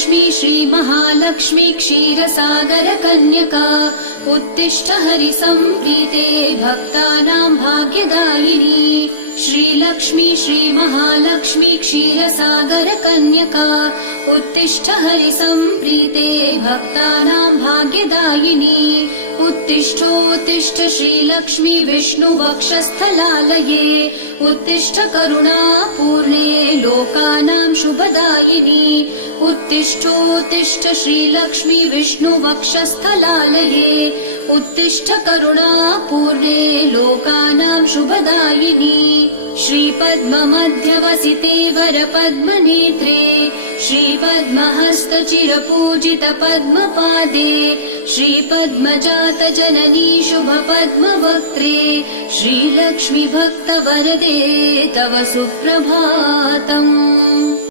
श्रीलक्ष्मी श्रीमहालक्ष्मी क्षीरसागर कन्यका उत्तिष्ठ हरिसम्प्रीते भक्तानां भाग्यदायिनी। श्रीलक्ष्मी श्रीमहालक्ष्मी क्षीरसागर कन्यका उत्तिष्ठ हरिसम्प्रीते भक्तानां भाग्यदायिनी। उत्तिष्ठोत्तिष्ठ श्रीलक्ष्मी विष्णुवक्षस्थलालये उत्तिष्ठ करुणापूर्णे लोकानां शुभदायिनी। उत्तिष्ठोत्तिष्ठ श्रीलक्ष्मी विष्णुवक्षस्थलालये उत्तिष्ठ करुणापूर्णे लोकानां शुभदायिनी। श्रीपद्ममध्यवसिते वरपद्मनेत्रे श्रीपद्महस्तचिरपूजित पद्मपादे श्रीपद्मजात जननी शुभपद्मवक्त्रे श्रीलक्ष्मी भक्तवरदे तव सुप्रभातम्।